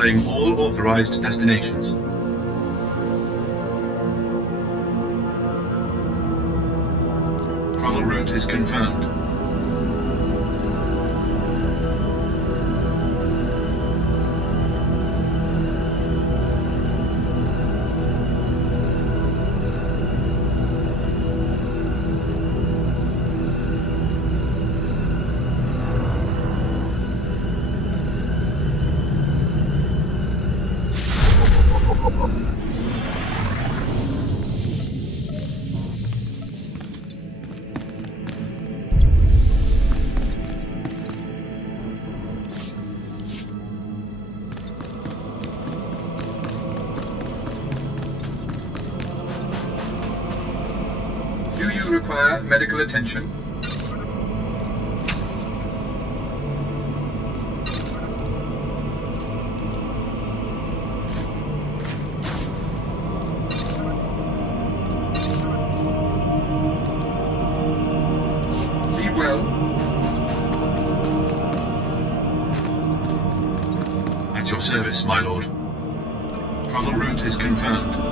Displaying all authorized destinations. Travel route is confirmed. Do you require medical attention? Be well. At your service, my lord. Travel route is confirmed.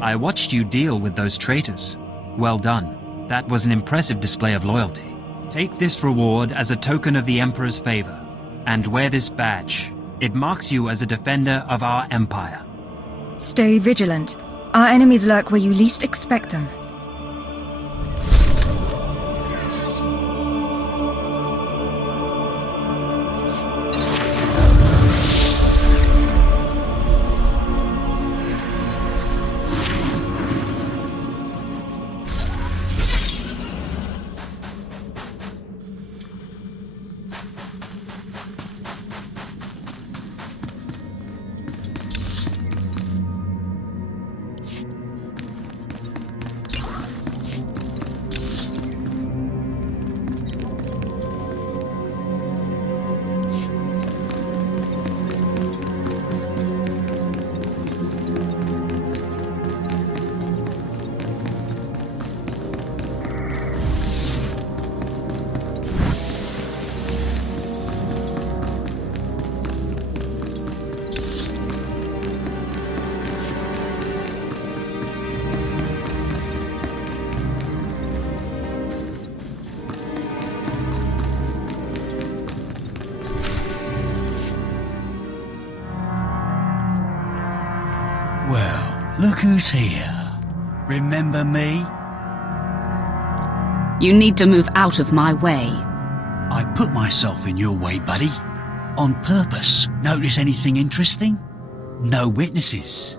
I watched you deal with those traitors. Well done. That was an impressive display of loyalty. Take this reward as a token of the Emperor's favor, and wear this badge. It marks you as a defender of our empire. Stay vigilant. Our enemies lurk where you least expect them. Well, look who's here. Remember me? You need to move out of my way. I put myself in your way, buddy. On purpose. Notice anything interesting? No witnesses.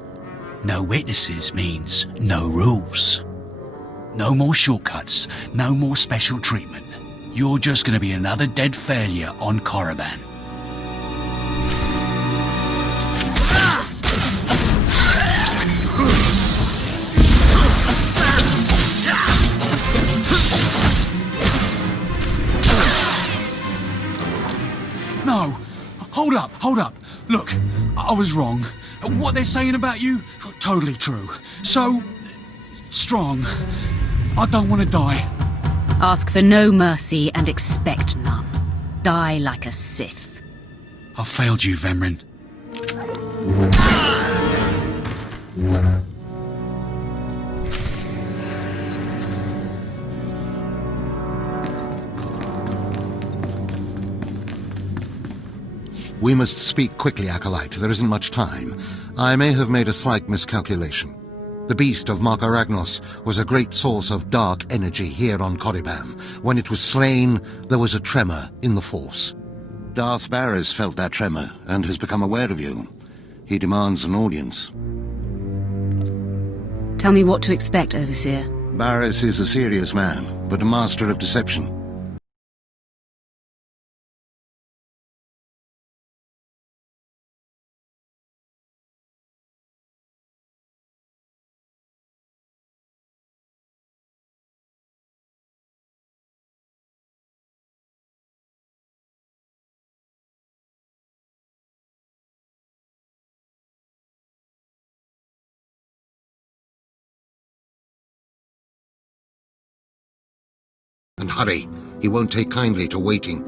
No witnesses means no rules. No more shortcuts. No more special treatment. You're just gonna be another dead failure on Korriban. No! Hold up! Look, I was wrong. What they're saying about you, totally true. So, strong. I don't want to die. Ask for no mercy and expect none. Die like a Sith. I failed you, Vemrin. We must speak quickly, Acolyte. There isn't much time. I may have made a slight miscalculation. The beast of Markaragnos was a great source of dark energy here on Korriban. When it was slain, there was a tremor in the Force. Darth Barris felt that tremor and has become aware of you. He demands an audience. Tell me what to expect, Overseer. Barris is a serious man, but a master of deception. And hurry. He won't take kindly to waiting.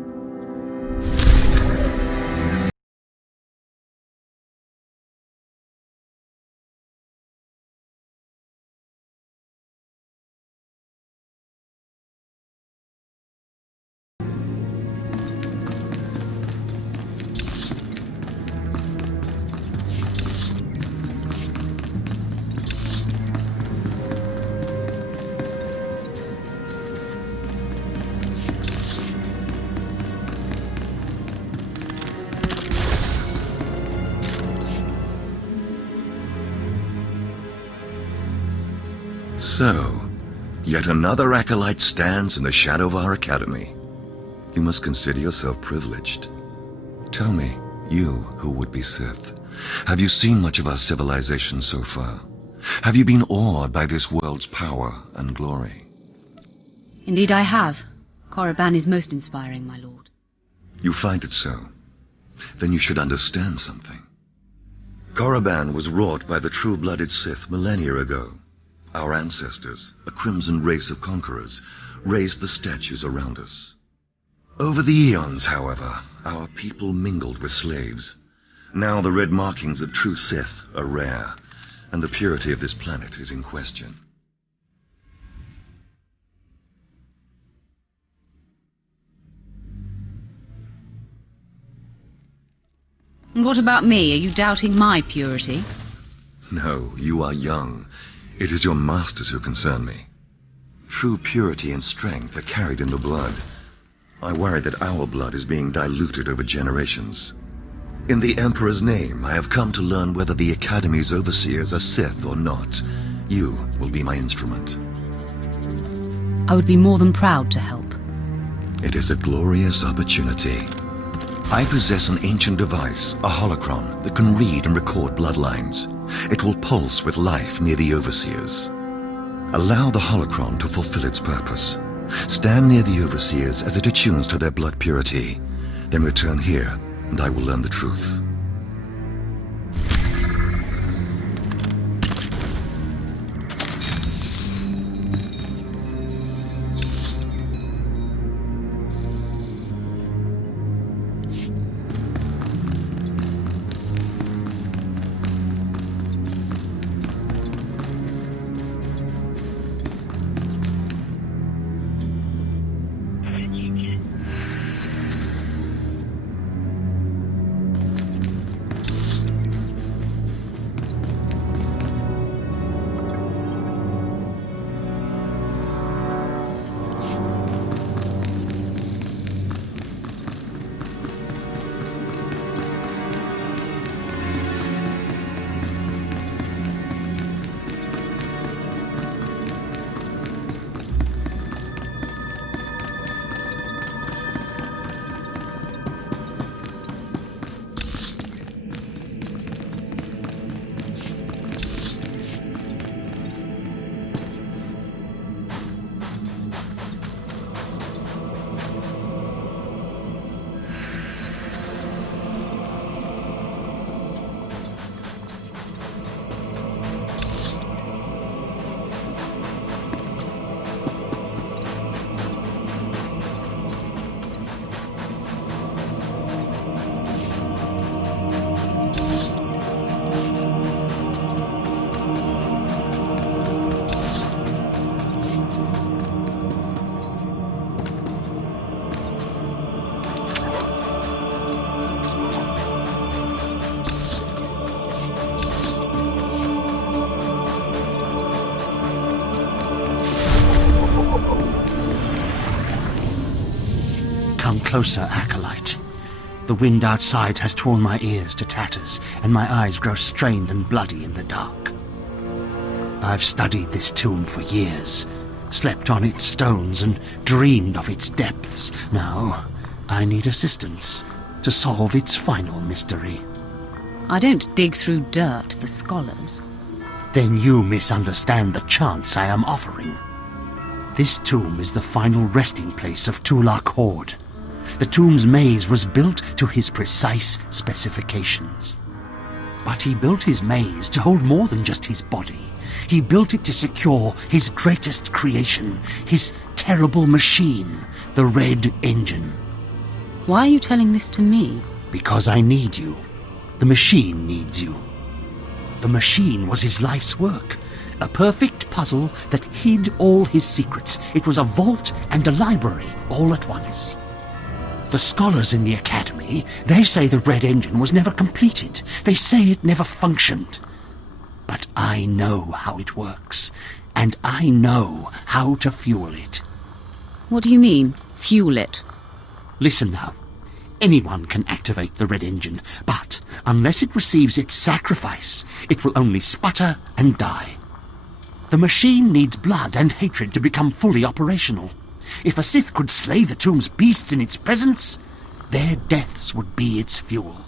So, yet another acolyte stands in the shadow of our academy. You must consider yourself privileged. Tell me, you who would be Sith, have you seen much of our civilization so far? Have you been awed by this world's power and glory? Indeed I have. Korriban is most inspiring, my lord. You find it so? Then you should understand something. Korriban was wrought by the true-blooded Sith millennia ago. Our ancestors, a crimson race of conquerors, raised the statues around us. Over the eons, however, our people mingled with slaves. Now the red markings of true Sith are rare. and the purity of this planet is in question. And what about me? Are you doubting my purity? No, you are young. It is your masters who concern me. True purity and strength are carried in the blood. I worry that our blood is being diluted over generations. In the Emperor's name, I have come to learn whether the Academy's overseers are Sith or not. You will be my instrument. I would be more than proud to help. It is a glorious opportunity. I possess an ancient device, a holocron, that can read and record bloodlines. It will pulse with life near the overseers. Allow the holocron to fulfill its purpose. Stand near the overseers as it attunes to their blood purity. Then return here, and I will learn the truth. Come closer, Acolyte. The wind outside has torn my ears to tatters, and my eyes grow strained and bloody in the dark. I've studied this tomb for years, slept on its stones and dreamed of its depths. Now, I need assistance to solve its final mystery. I don't dig through dirt for scholars. Then you misunderstand the chance I am offering. This tomb is the final resting place of Tulak Horde. The tomb's maze was built to his precise specifications. But he built his maze to hold more than just his body. He built it to secure his greatest creation, his terrible machine, the Red Engine. Why are you telling this to me? Because I need you. The machine needs you. The machine was his life's work, a perfect puzzle that hid all his secrets. It was a vault and a library all at once. The scholars in the Academy, they say the Red Engine was never completed. They say it never functioned. But I know how it works, and I know how to fuel it. What do you mean, fuel it? Listen now. Anyone can activate the Red Engine, but unless it receives its sacrifice, it will only sputter and die. The machine needs blood and hatred to become fully operational. If a Sith could slay the tomb's beasts in its presence, their deaths would be its fuel.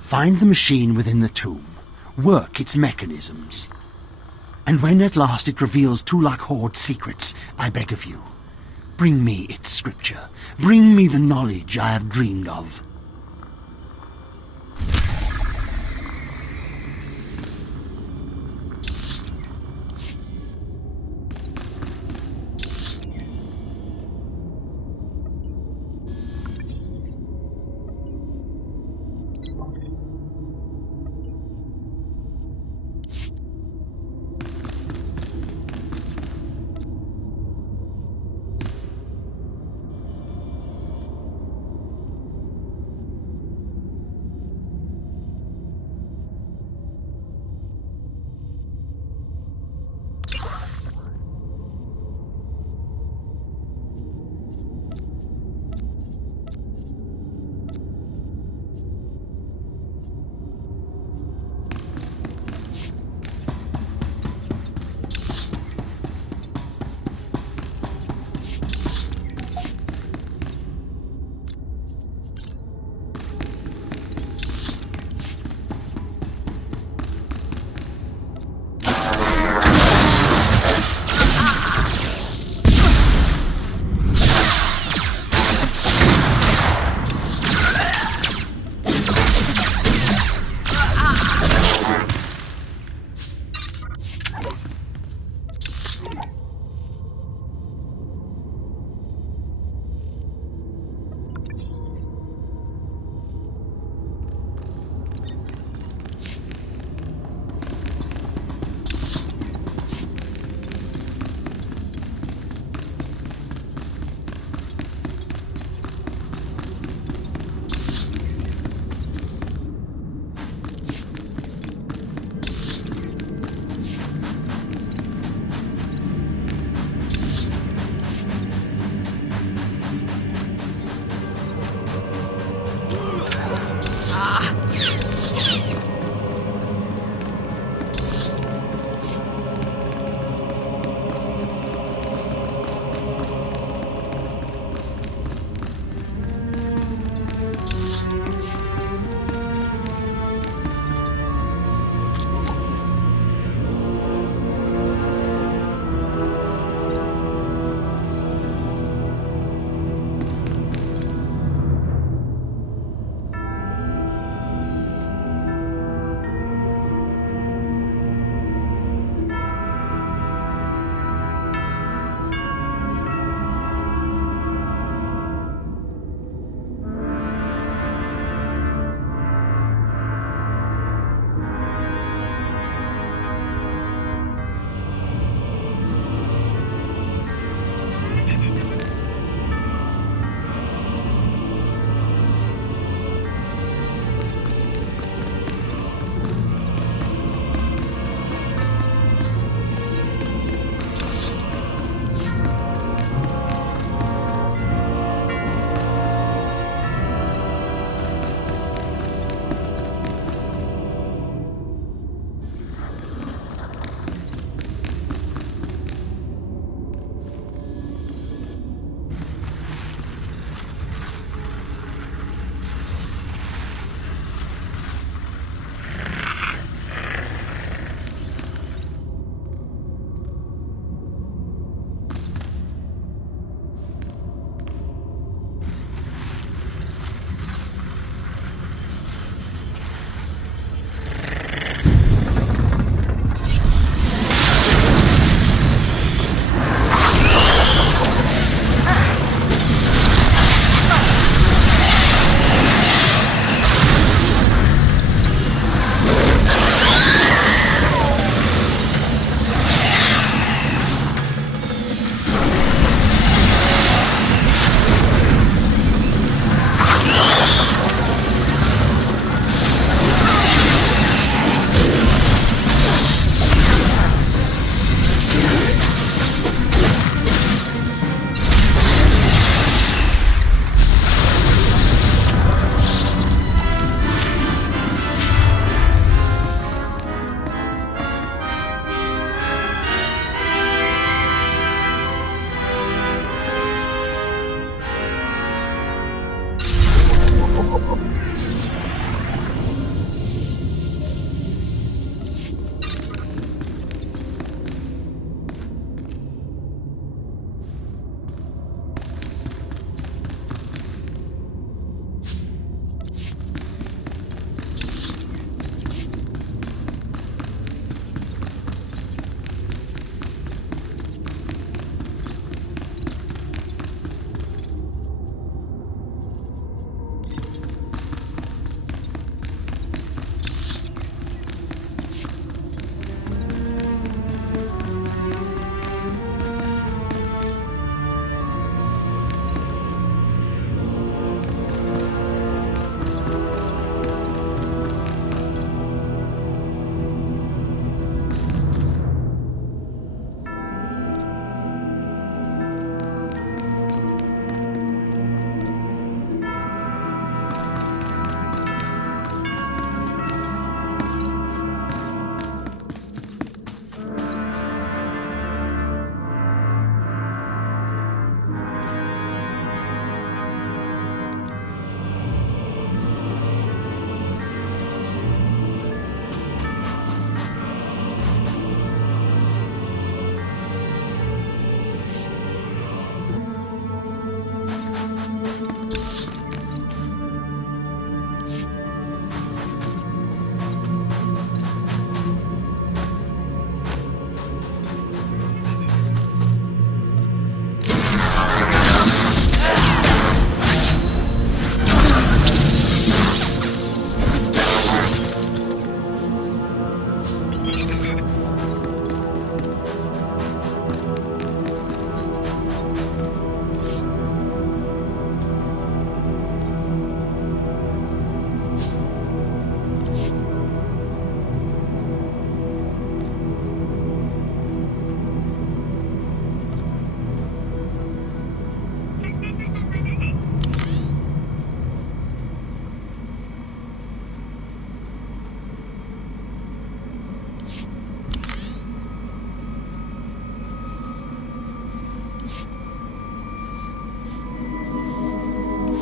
Find the machine within the tomb, work its mechanisms. And when at last it reveals Tulak Horde's secrets, I beg of you, bring me its scripture. Bring me the knowledge I have dreamed of.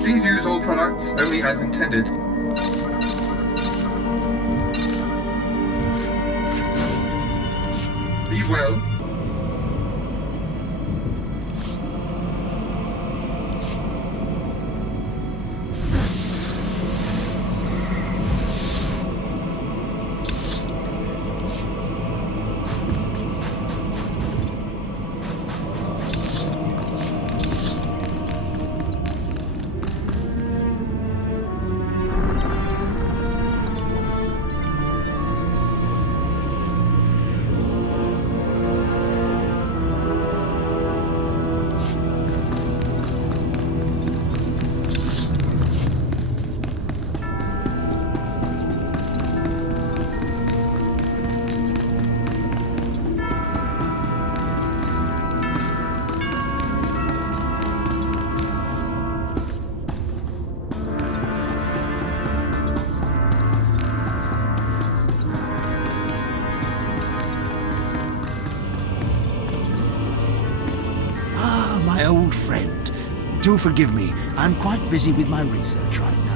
Please use all products only as intended. Be well. My old friend. Do forgive me, I'm quite busy with my research right now.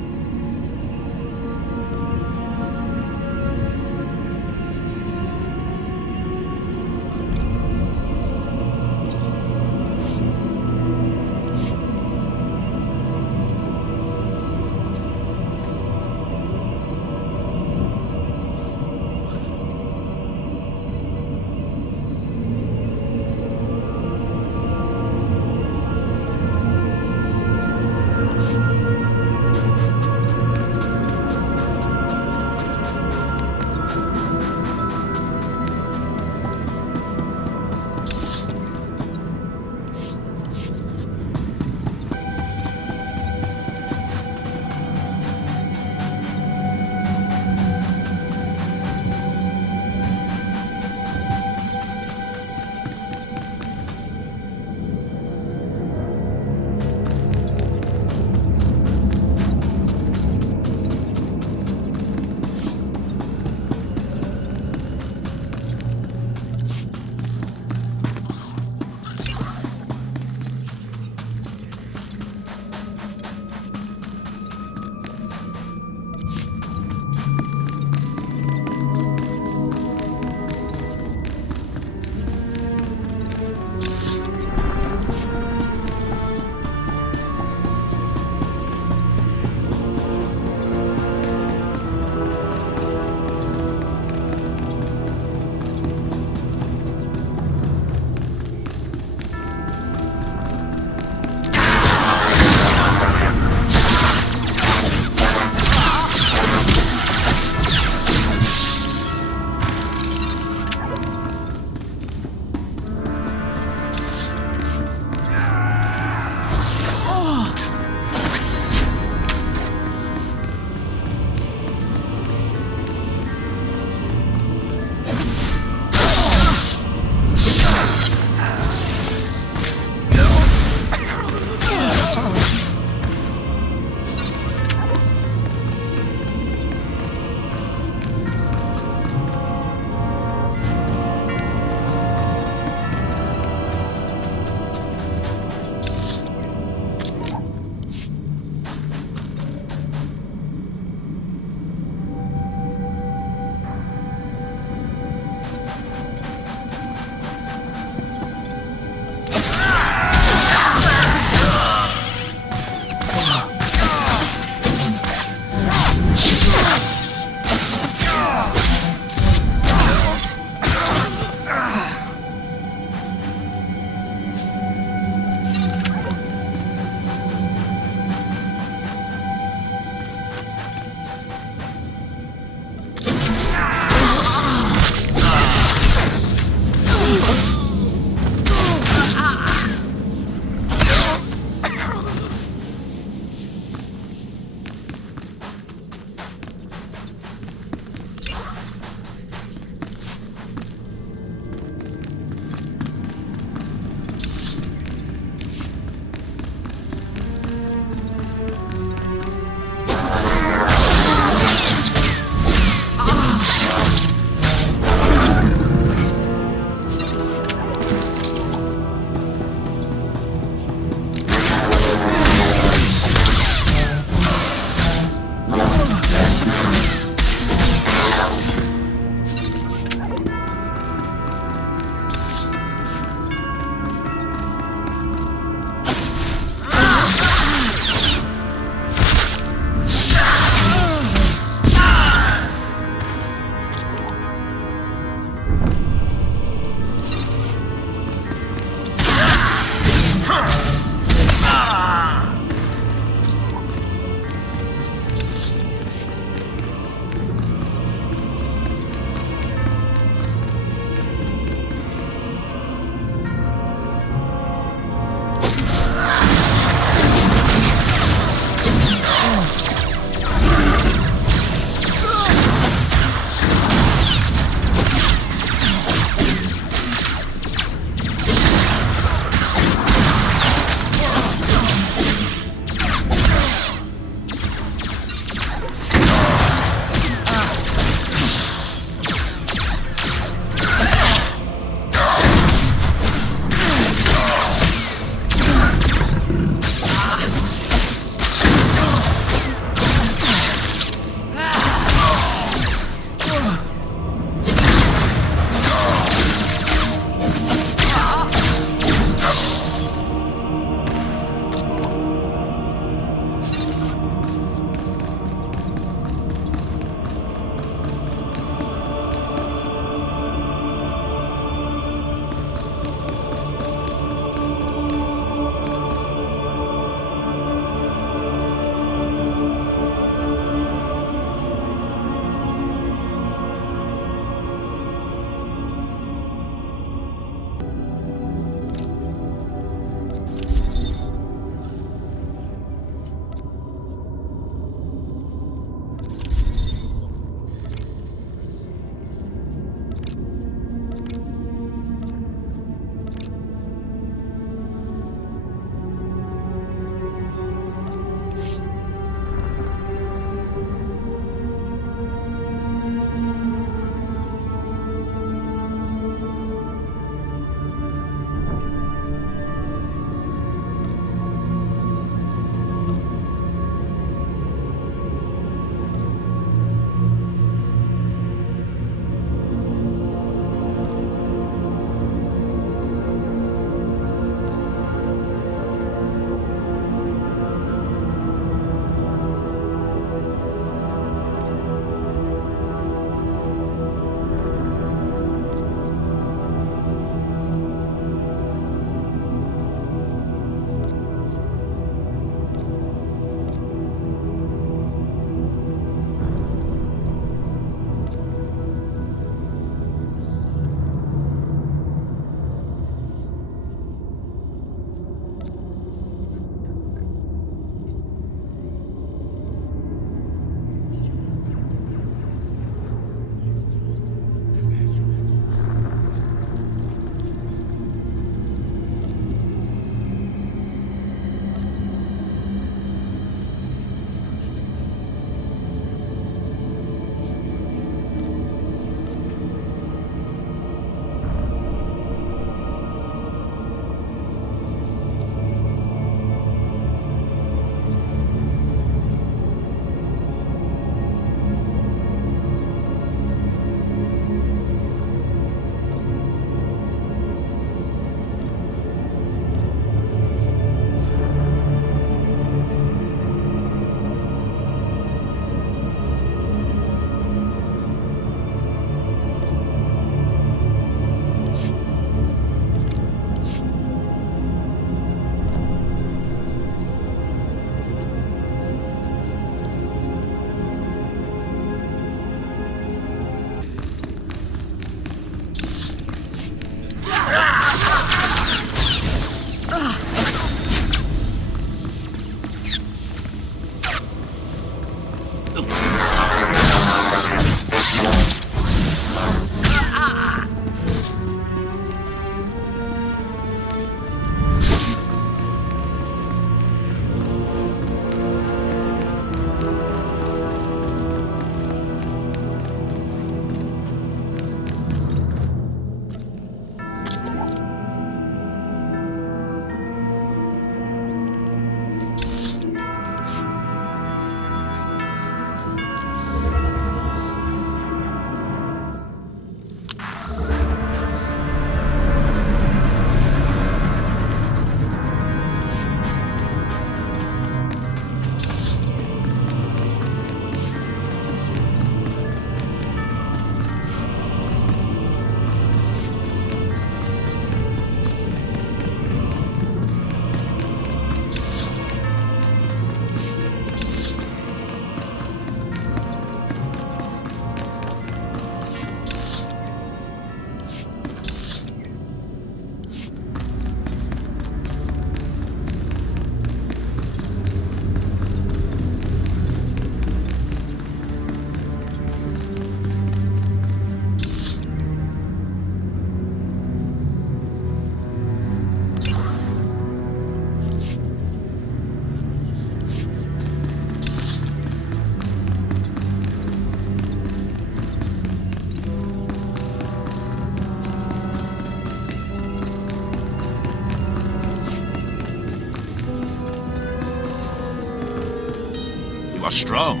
are strong,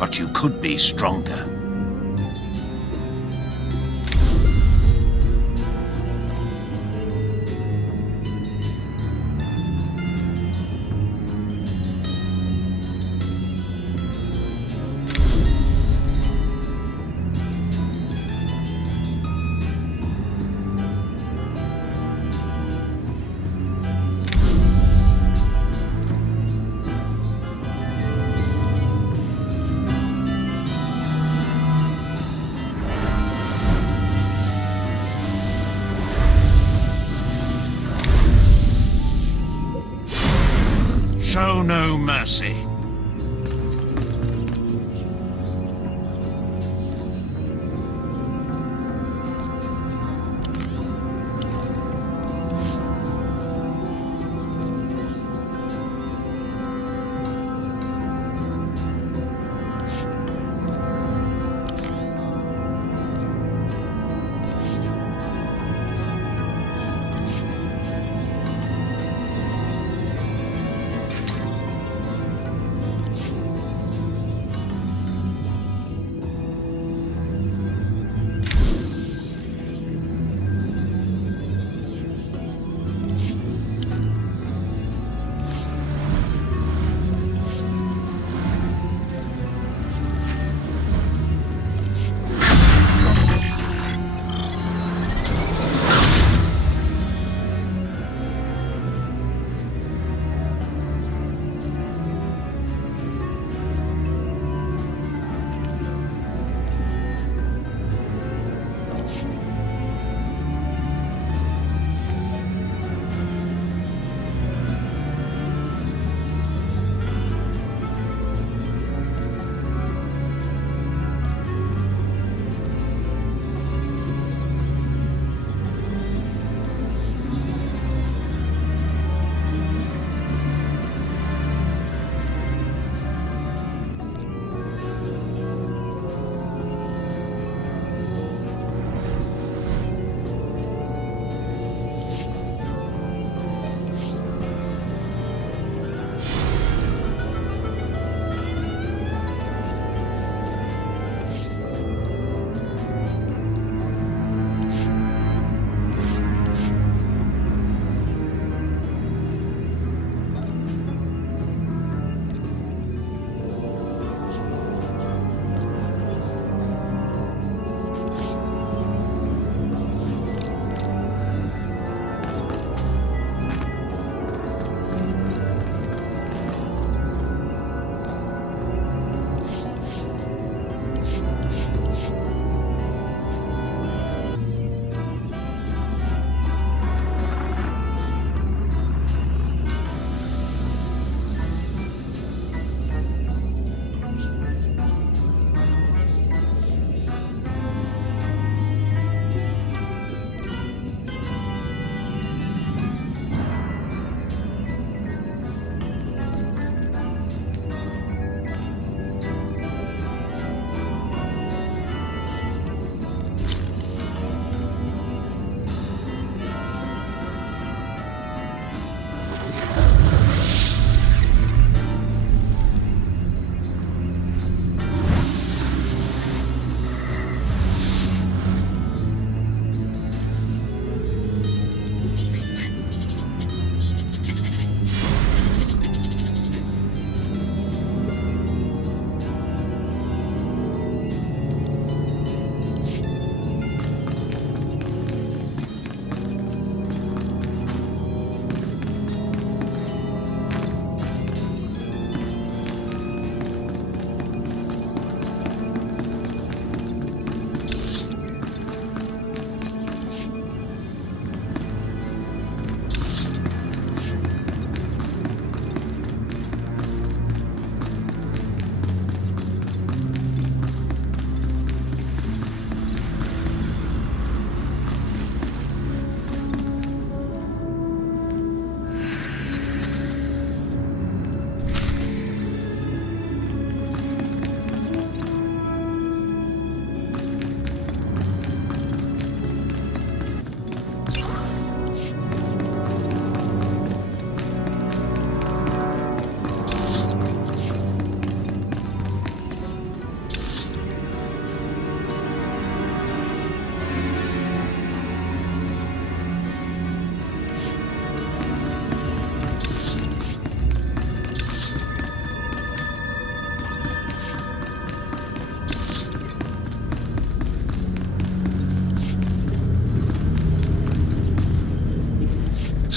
but you could be stronger. Show no mercy.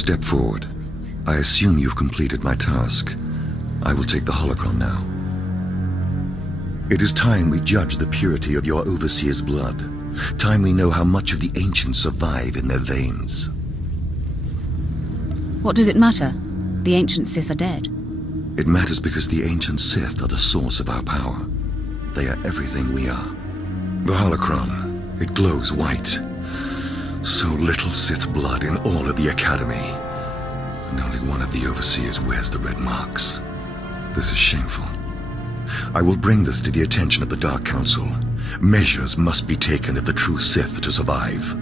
Step forward. I assume you've completed my task. I will take the holocron now. It is time we judge the purity of your overseer's blood. Time we know how much of the ancients survive in their veins. What does it matter? The ancient Sith are dead. It matters because the ancient Sith are the source of our power. They are everything we are. The holocron, it glows white. So little Sith blood in all of the Academy. And only one of the overseers wears the red marks. This is shameful. I will bring this to the attention of the Dark Council. Measures must be taken if the true Sith are to survive.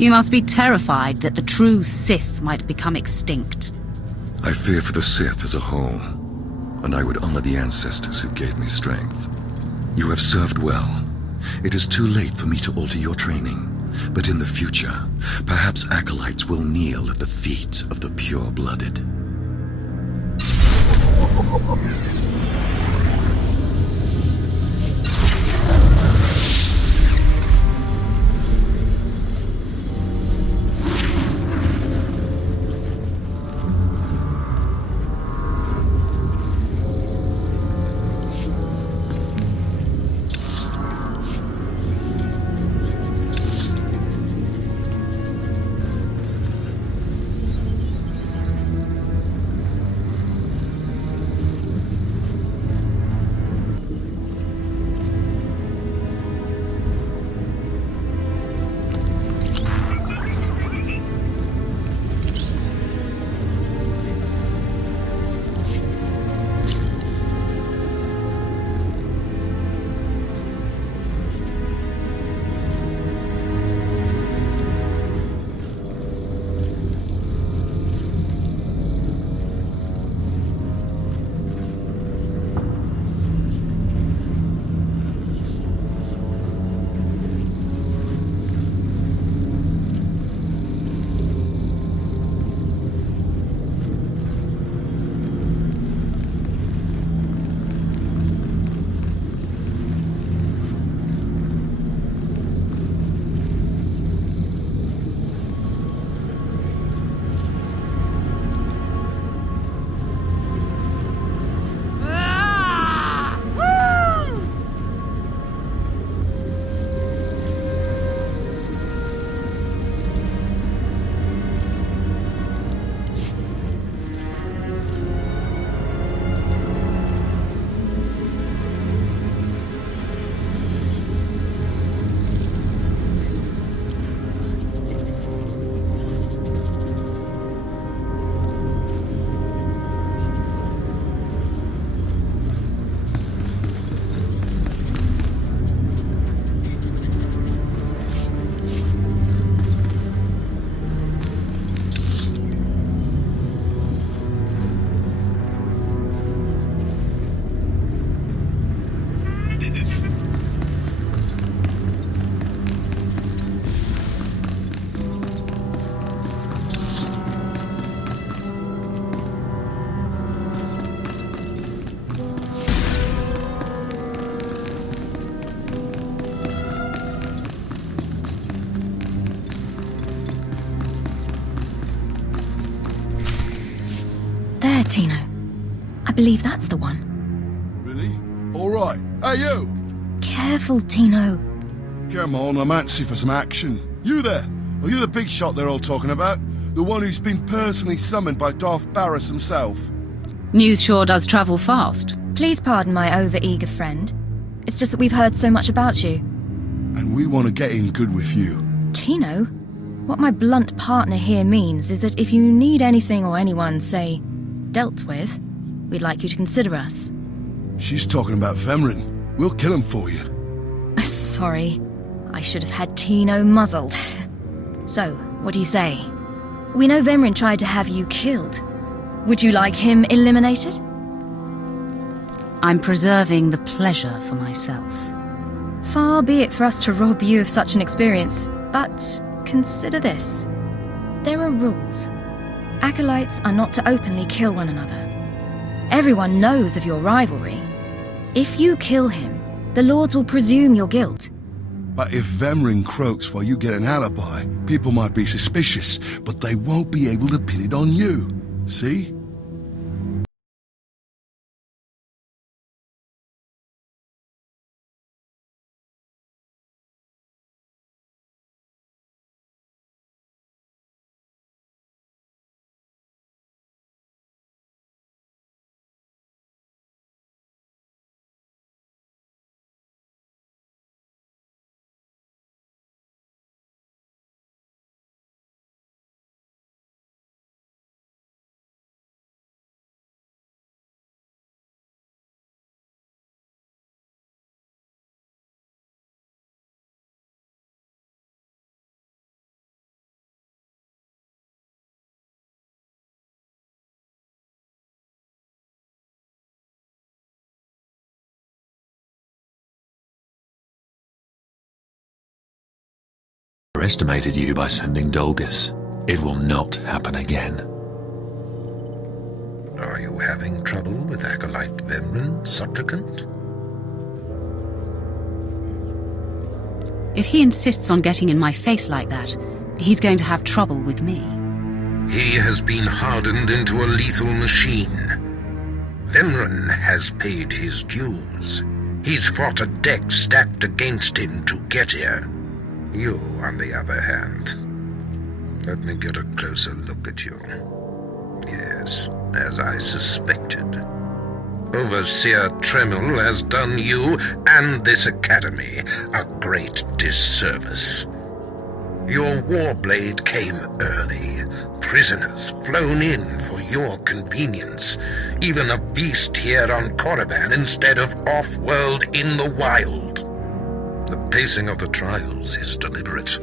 You must be terrified that the true Sith might become extinct. I fear for the Sith as a whole, and I would honor the ancestors who gave me strength. You have served well. It is too late for me to alter your training, but in the future, perhaps acolytes will kneel at the feet of the pure-blooded. There, Tino. I believe that's the one. Really? All right. Hey, you! Careful, Tino. Come on, I'm antsy for some action. You there? Are you the big shot they're all talking about? The one who's been personally summoned by Darth Barris himself? News sure does travel fast. Please pardon my over-eager friend. It's just that we've heard so much about you. And we want to get in good with you. Tino? What my blunt partner here means is that if you need anything or anyone, say, dealt with, we'd like you to consider us. She's talking about Femrin. We'll kill him for you. Sorry. I should have had Tino muzzled. So, what do you say? We know Vemrin tried to have you killed. Would you like him eliminated? I'm preserving the pleasure for myself. Far be it for us to rob you of such an experience, but consider this. There are rules. Acolytes are not to openly kill one another. Everyone knows of your rivalry. If you kill him, the Lords will presume your guilt. But if Vemrin croaks while you get an alibi, people might be suspicious, but they won't be able to pin it on you. See? Underestimated you by sending Dolgus. It will not happen again. Are you having trouble with Acolyte Vemrin, Supplicant? If he insists on getting in my face like that, he's going to have trouble with me. He has been hardened into a lethal machine. Vemrin has paid his dues. He's fought a deck stacked against him to get here. You, on the other hand, let me get a closer look at you. Yes, as I suspected. Overseer Tremel has done you and this academy a great disservice. Your warblade came early, prisoners flown in for your convenience, even a beast here on Korriban instead of off-world in the wild. The pacing of the trials is deliberate.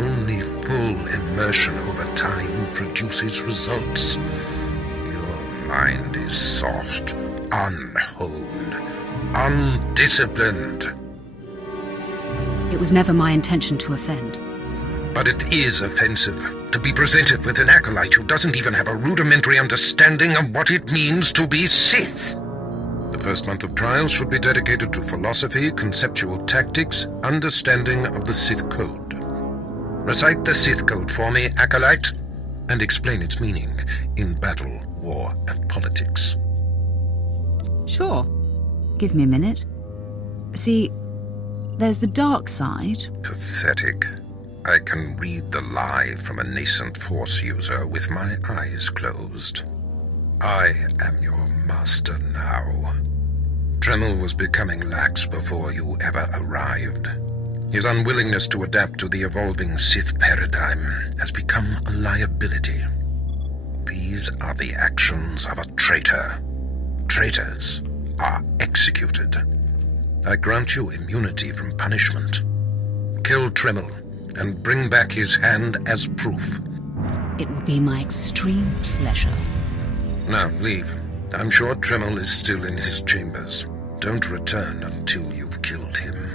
Only full immersion over time produces results. Your mind is soft, unhoned, undisciplined. It was never my intention to offend. But it is offensive to be presented with an acolyte who doesn't even have a rudimentary understanding of what it means to be Sith. The first month of trials should be dedicated to philosophy, conceptual tactics, understanding of the Sith Code. Recite the Sith Code for me, Acolyte, and explain its meaning in battle, war, and politics. Sure. Give me a minute. See, there's the dark side. Pathetic. I can read the lie from a nascent Force user with my eyes closed. I am your master now. Tremel was becoming lax before you ever arrived. His unwillingness to adapt to the evolving Sith paradigm has become a liability. These are the actions of a traitor. Traitors are executed. I grant you immunity from punishment. Kill Tremel and bring back his hand as proof. It will be my extreme pleasure. Now, leave. I'm sure Tremel is still in his chambers. Don't return until you've killed him.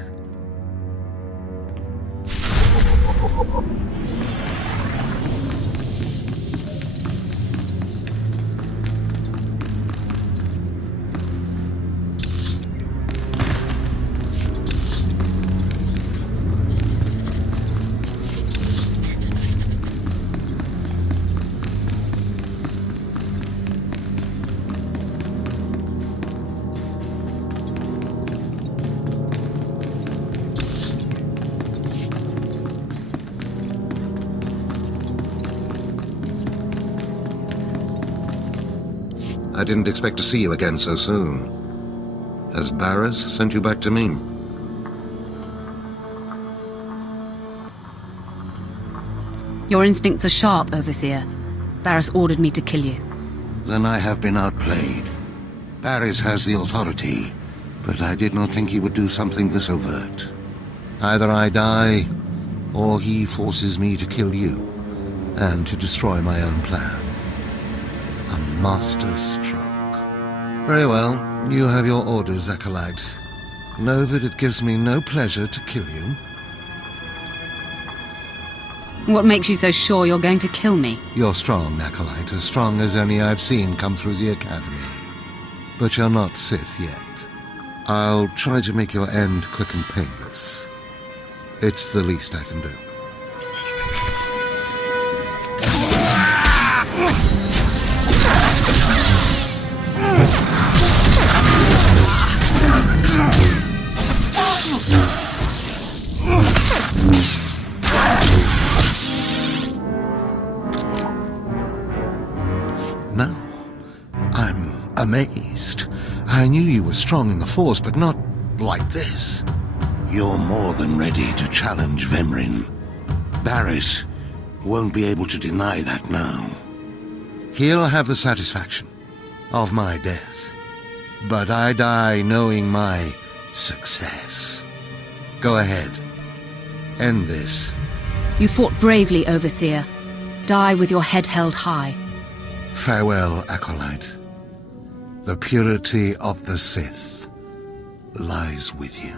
I didn't expect to see you again so soon. Has Barras sent you back to me? Your instincts are sharp, Overseer. Barras ordered me to kill you. Then I have been outplayed. Barras has the authority, but I did not think he would do something this overt. Either I die, or he forces me to kill you, and to destroy my own plan. A master stroke. Very well, you have your orders, Acolyte. Know that it gives me no pleasure to kill you. What makes you so sure you're going to kill me? You're strong, Acolyte, as strong as any I've seen come through the Academy. But you're not Sith yet. I'll try to make your end quick and painless. It's the least I can do. Now, I'm amazed. I knew you were strong in the Force, but not like this. You're more than ready to challenge Vemrin. Barris won't be able to deny that now. He'll have the satisfaction of my death, but I die knowing my success. Go ahead. End this. You fought bravely, Overseer. Die with your head held high. Farewell, Acolyte. The purity of the Sith lies with you.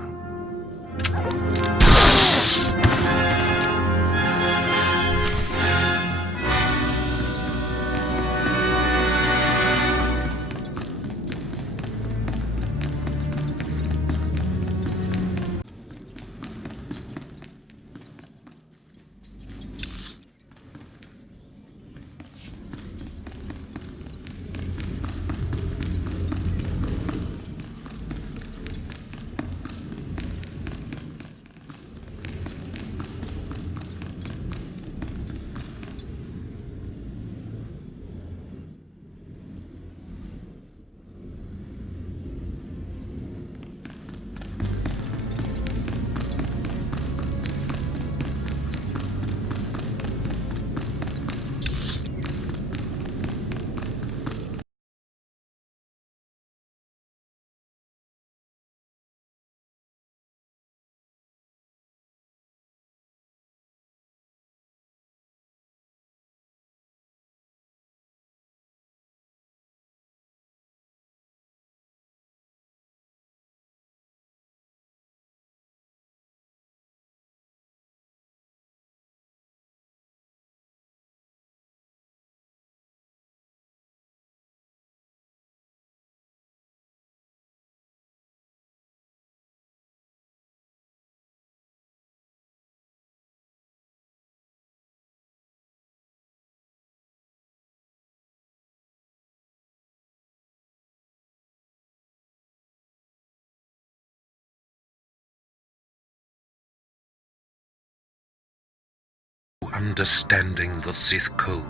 Understanding the Sith code.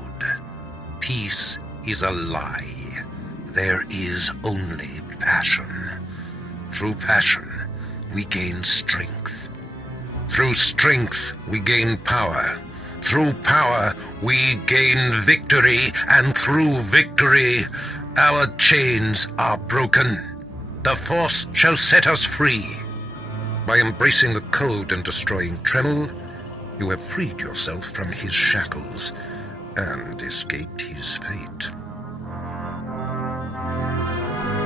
Peace is a lie. There is only passion. Through passion, we gain strength. Through strength, we gain power. Through power, we gain victory, and through victory, our chains are broken. The Force shall set us free. By embracing the code and destroying Tremel, you have freed yourself from his shackles and escaped his fate.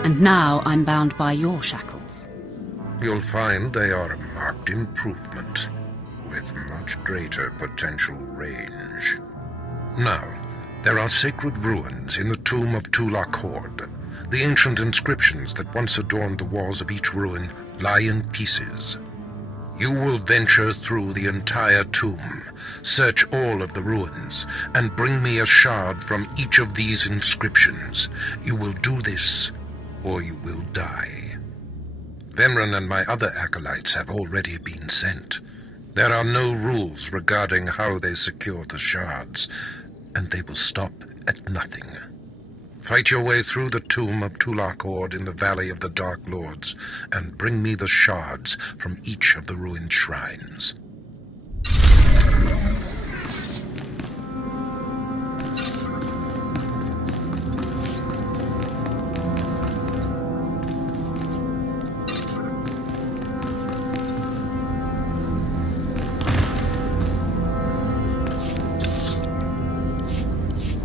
And now I'm bound by your shackles. You'll find they are a marked improvement, with much greater potential range. Now, there are sacred ruins in the tomb of Tulak Horde. The ancient inscriptions that once adorned the walls of each ruin lie in pieces. You will venture through the entire tomb, search all of the ruins, and bring me a shard from each of these inscriptions. You will do this, or you will die. Vemrin and my other acolytes have already been sent. There are no rules regarding how they secure the shards, and they will stop at nothing. Fight your way through the tomb of Tulak Horde in the Valley of the Dark Lords, and bring me the shards from each of the ruined shrines.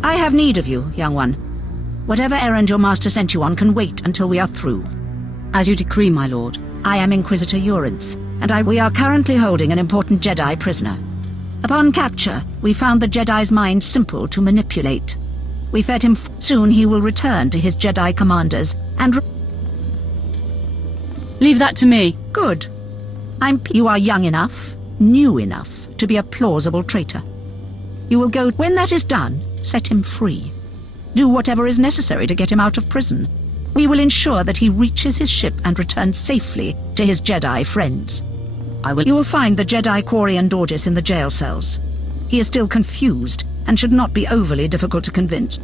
I have need of you, young one. Whatever errand your master sent you on can wait until we are through. As you decree, my lord. I am Inquisitor Urinth, and we are currently holding an important Jedi prisoner. Upon capture, we found the Jedi's mind simple to manipulate. We fed him. Soon he will return to his Jedi commanders and... Leave that to me. Good. You are young enough, new enough to be a plausible traitor. You will go. When that is done, set him free. Do whatever is necessary to get him out of prison. We will ensure that he reaches his ship and returns safely to his Jedi friends. You will find the Jedi Quarian Dorgis in the jail cells. He is still confused and should not be overly difficult to convince.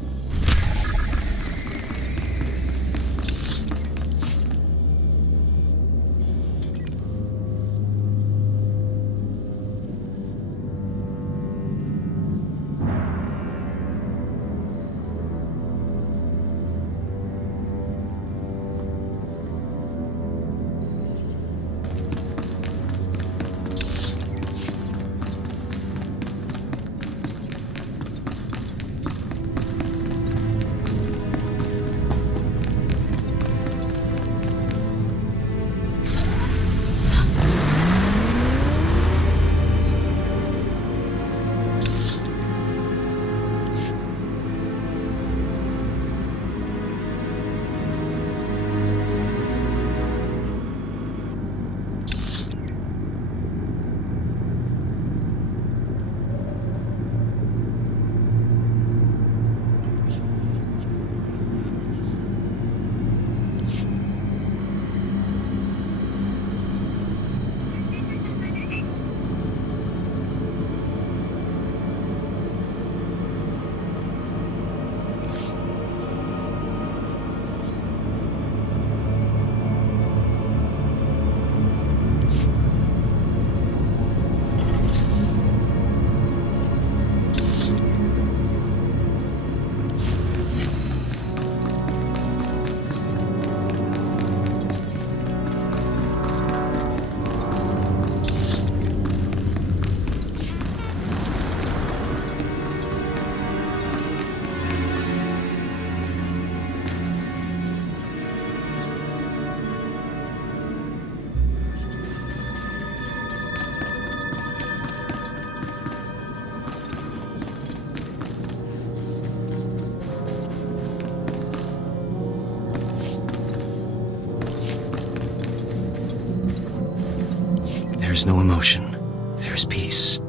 There is no emotion. There is peace.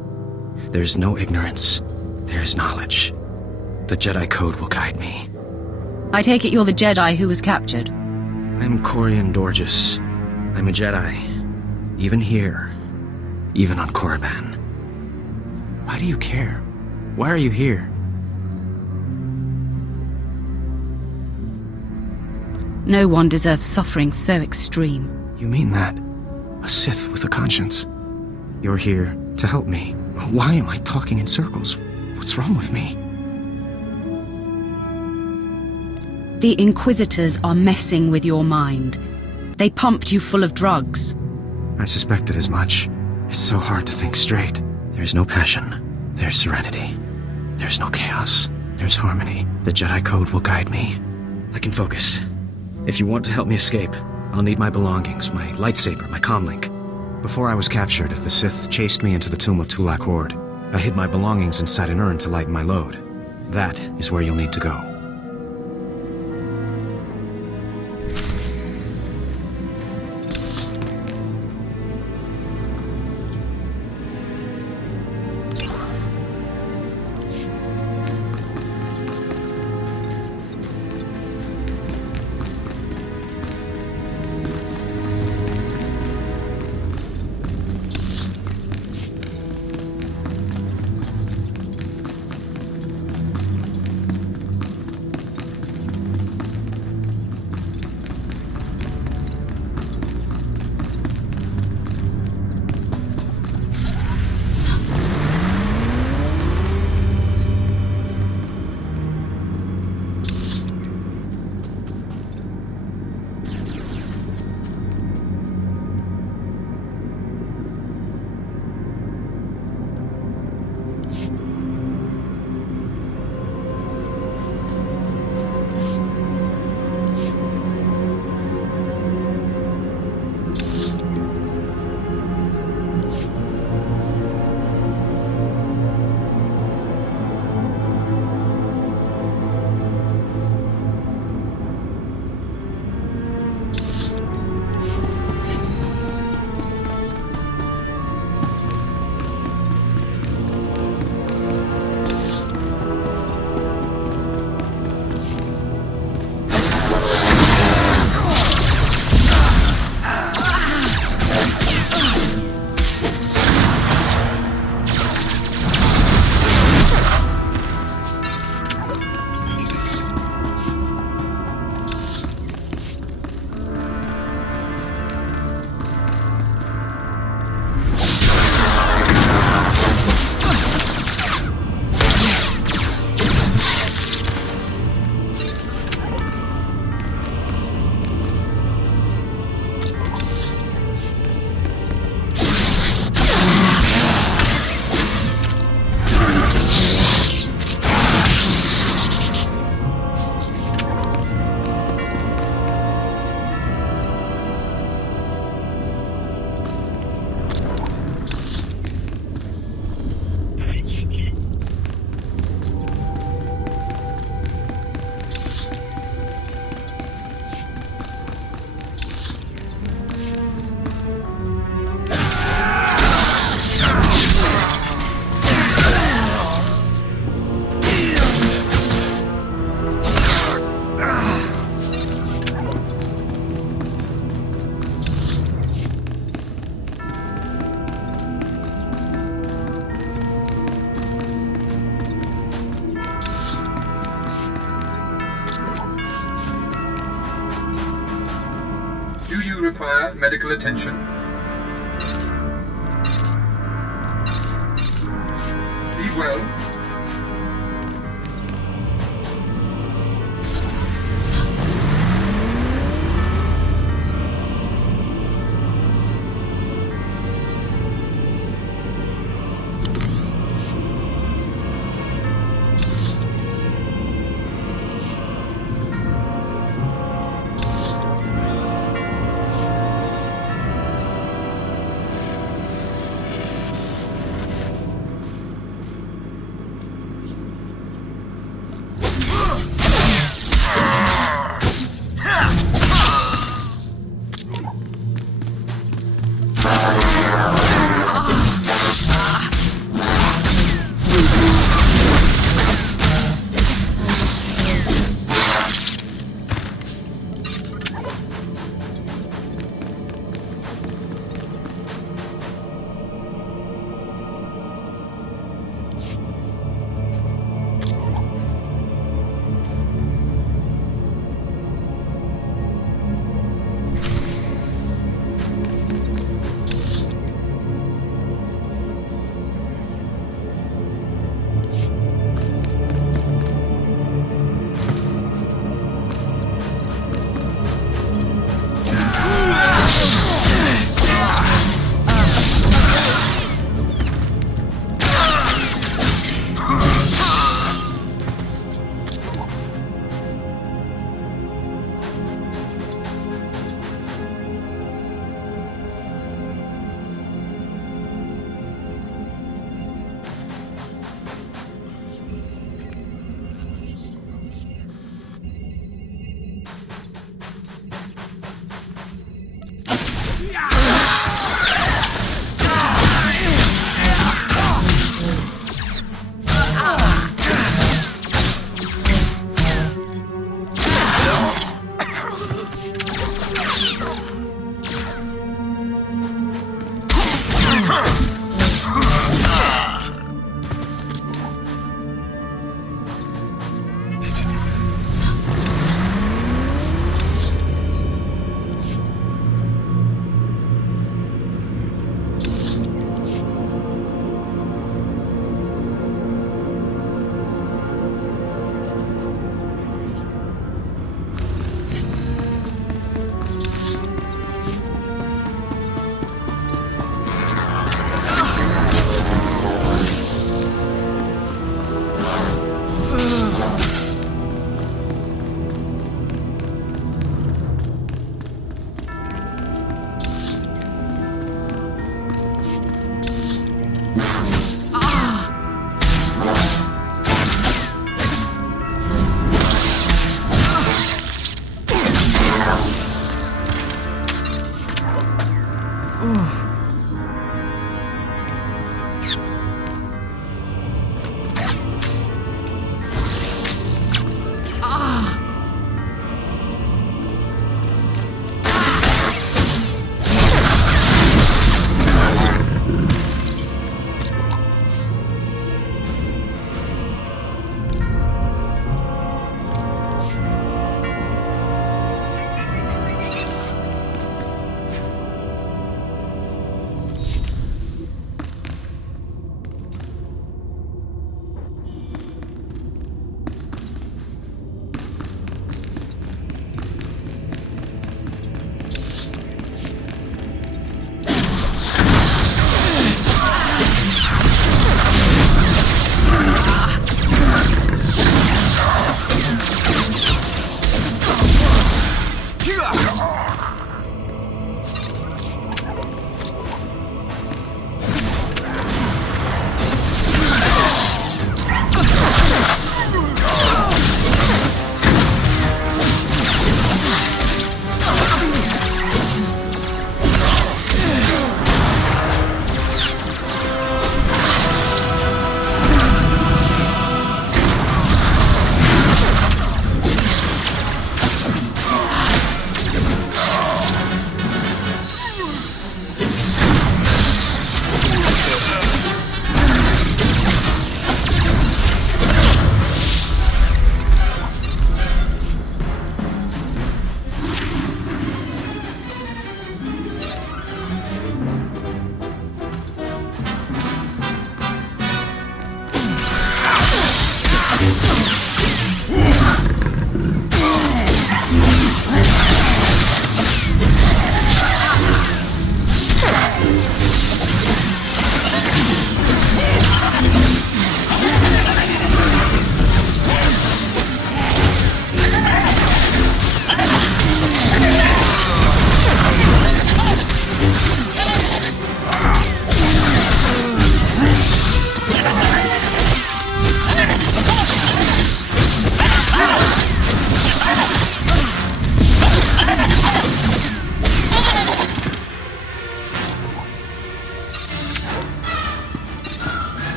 There is no ignorance. There is knowledge. The Jedi Code will guide me. I take it you're the Jedi who was captured. I'm Corian Dorgis. I'm a Jedi. Even here. Even on Korriban. Why do you care? Why are you here? No one deserves suffering so extreme. You mean that? A Sith with a conscience. You're here to help me. Why am I talking in circles? What's wrong with me? The Inquisitors are messing with your mind. They pumped you full of drugs. I suspected as much. It's so hard to think straight. There's no passion. There's serenity. There's no chaos. There's harmony. The Jedi Code will guide me. I can focus. If you want to help me escape, I'll need my belongings, my lightsaber, my comlink. Before I was captured, the Sith chased me into the tomb of Tulak Horde. I hid my belongings inside an urn to lighten my load. That is where you'll need to go. require medical attention? Be well.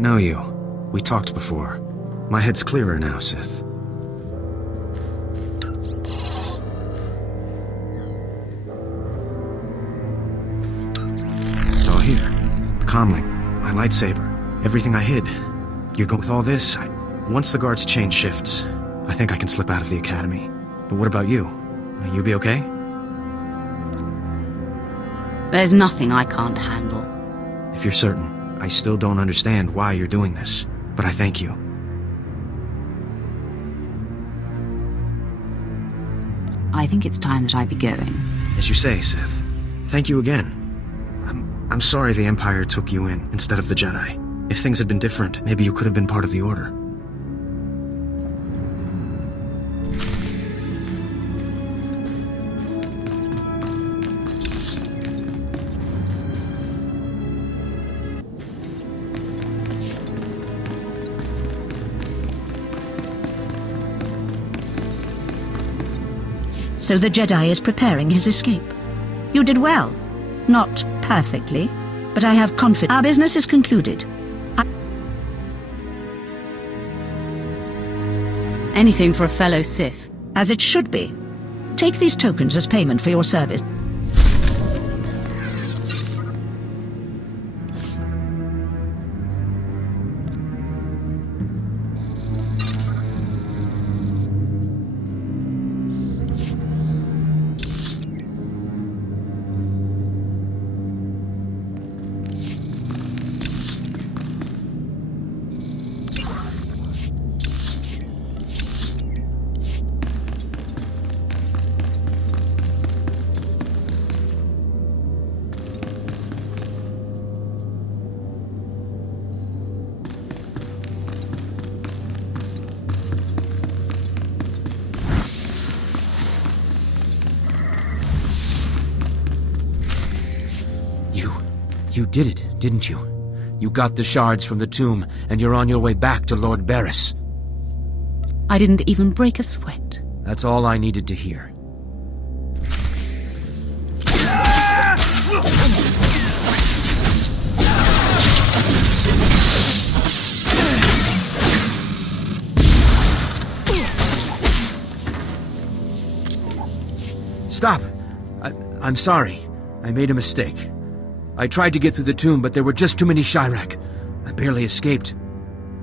know you. We talked before. My head's clearer now, Sith. It's all here. The comlink, my lightsaber, everything I hid. You go with all this, once the guards change shifts, I think I can slip out of the academy. But what about you? Will you be okay? There's nothing I can't handle. If you're certain, I still don't understand why you're doing this, but I thank you. I think it's time that I be going. As you say, Sith. Thank you again. I'm sorry the Empire took you in instead of the Jedi. If things had been different, maybe you could have been part of the Order. So the Jedi is preparing his escape. You did well. Not perfectly, but I have confidence. Our business is concluded. Anything for a fellow Sith. As it should be. Take these tokens as payment for your service. You did it, didn't you? You got the shards from the tomb, and you're on your way back to Lord Barris. I didn't even break a sweat. That's all I needed to hear. Stop! I'm sorry. I made a mistake. I tried to get through the tomb, but there were just too many Chirac. I barely escaped.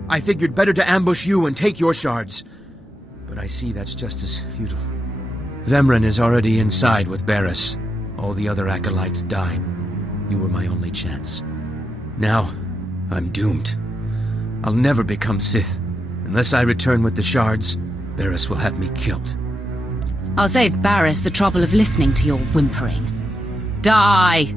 I figured better to ambush you and take your shards. But I see that's just as futile. Vemren is already inside with Barris. All the other acolytes died. You were my only chance. Now, I'm doomed. I'll never become Sith. Unless I return with the shards, Barris will have me killed. I'll save Barris the trouble of listening to your whimpering. Die!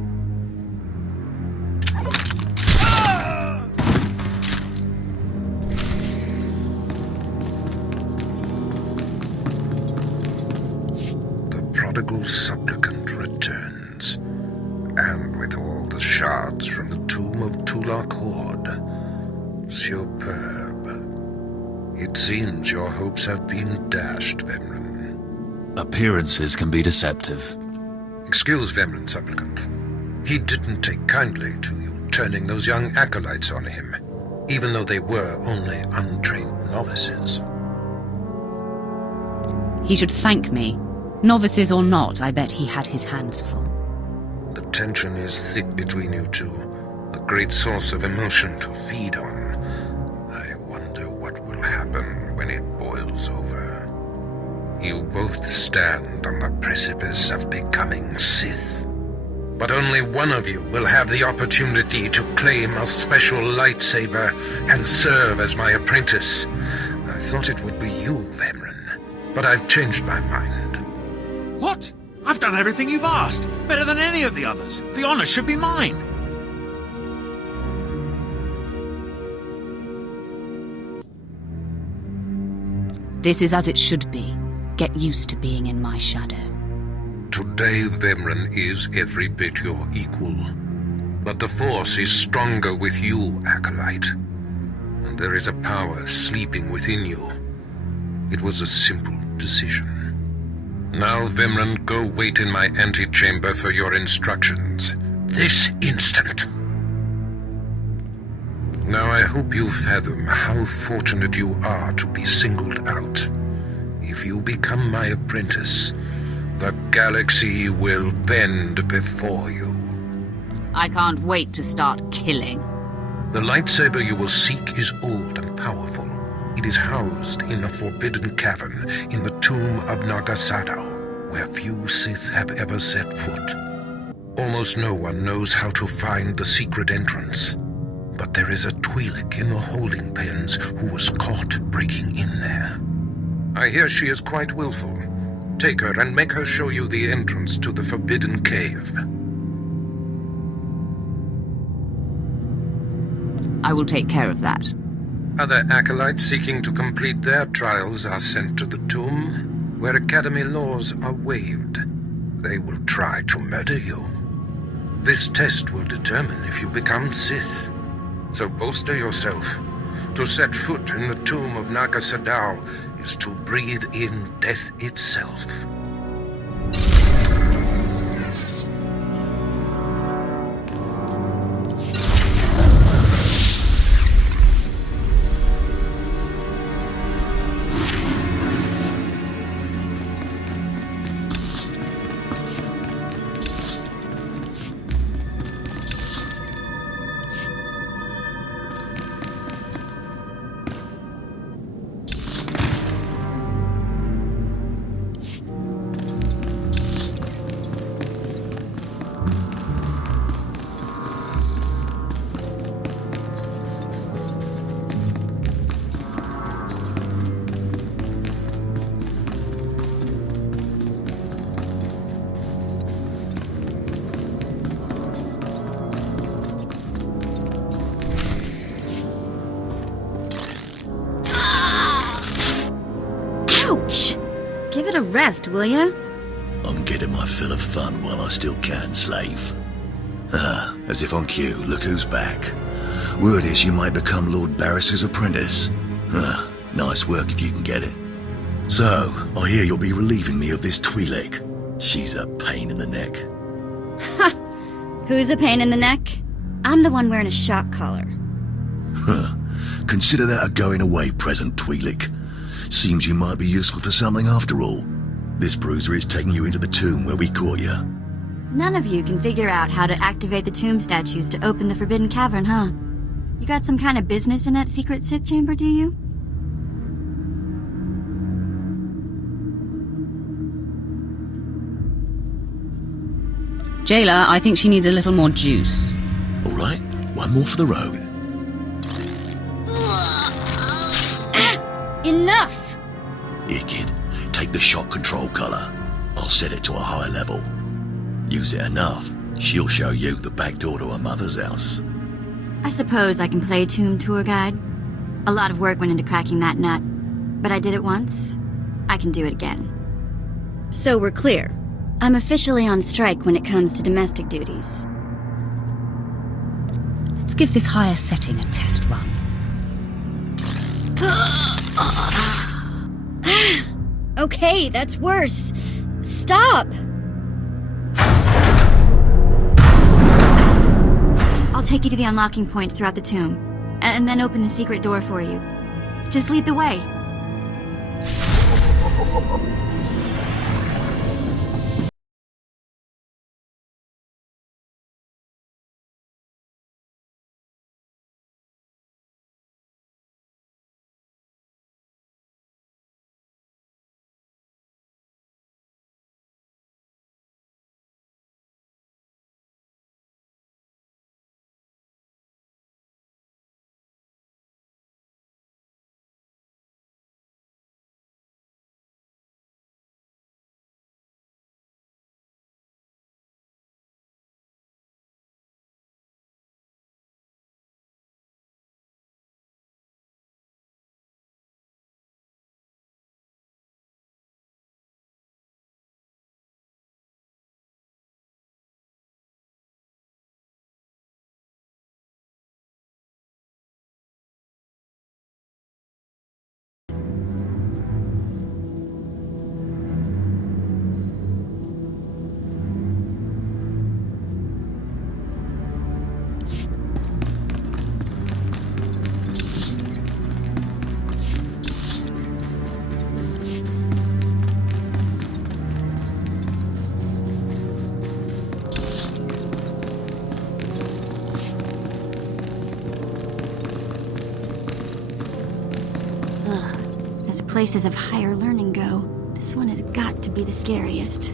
Prodigal supplicant returns, and with all the shards from the tomb of Tulak Horde. Superb. It seems your hopes have been dashed, Vemren. Appearances can be deceptive. Excuse Vemren, supplicant. He didn't take kindly to you turning those young acolytes on him, even though they were only untrained novices. He should thank me. Novices or not, I bet he had his hands full. The tension is thick between you two, a great source of emotion to feed on. I wonder what will happen when it boils over. You both stand on the precipice of becoming Sith. But only one of you will have the opportunity to claim a special lightsaber and serve as my apprentice. I thought it would be you, Vemren, but I've changed my mind. What? I've done everything you've asked. Better than any of the others. The honor should be mine. This is as it should be. Get used to being in my shadow. Today, Vemren is every bit your equal. But the Force is stronger with you, Acolyte. And there is a power sleeping within you. It was a simple decision. Now, Vemren, go wait in my antechamber for your instructions. This instant. Now I hope you fathom how fortunate you are to be singled out. If you become my apprentice, the galaxy will bend before you. I can't wait to start killing. The lightsaber you will seek is old and powerful. It is housed in a forbidden cavern in the tomb of Nagasadao, where few Sith have ever set foot. Almost no one knows how to find the secret entrance. But there is a Twi'lek in the holding pens who was caught breaking in there. I hear she is quite willful. Take her and make her show you the entrance to the Forbidden Cave. I will take care of that. Other acolytes seeking to complete their trials are sent to the tomb, where Academy laws are waived. They will try to murder you. This test will determine if you become Sith. So bolster yourself. To set foot in the tomb of Nagasadao is to breathe in death itself. Give it a rest, will ya? I'm getting my fill of fun while I still can, slave. Ah, as if on cue, look who's back. Word is you might become Lord Barris's apprentice. Ah, nice work if you can get it. So, I hear you'll be relieving me of this Twi'lek. She's a pain in the neck. Ha! Who's a pain in the neck? I'm the one wearing a shock collar. Huh. Consider that a going-away present, Twi'lek. Seems you might be useful for something after all. This bruiser is taking you into the tomb where we caught you. None of you can figure out how to activate the tomb statues to open the Forbidden Cavern, huh? You got some kind of business in that secret Sith chamber, do you? Jailer, I think she needs a little more juice. All right, one more for the road. Enough! Here, kid, take the shot control collar. I'll set it to a high level. Use it enough, she'll show you the back door to her mother's house. I suppose I can play tomb tour guide. A lot of work went into cracking that nut, but I did it once. I can do it again. So we're clear. I'm officially on strike when it comes to domestic duties. Let's give this higher setting a test run. Okay, that's worse. Stop! I'll take you to the unlocking points throughout the tomb, and then open the secret door for you. Just lead the way. As places of higher learning go, this one has got to be the scariest.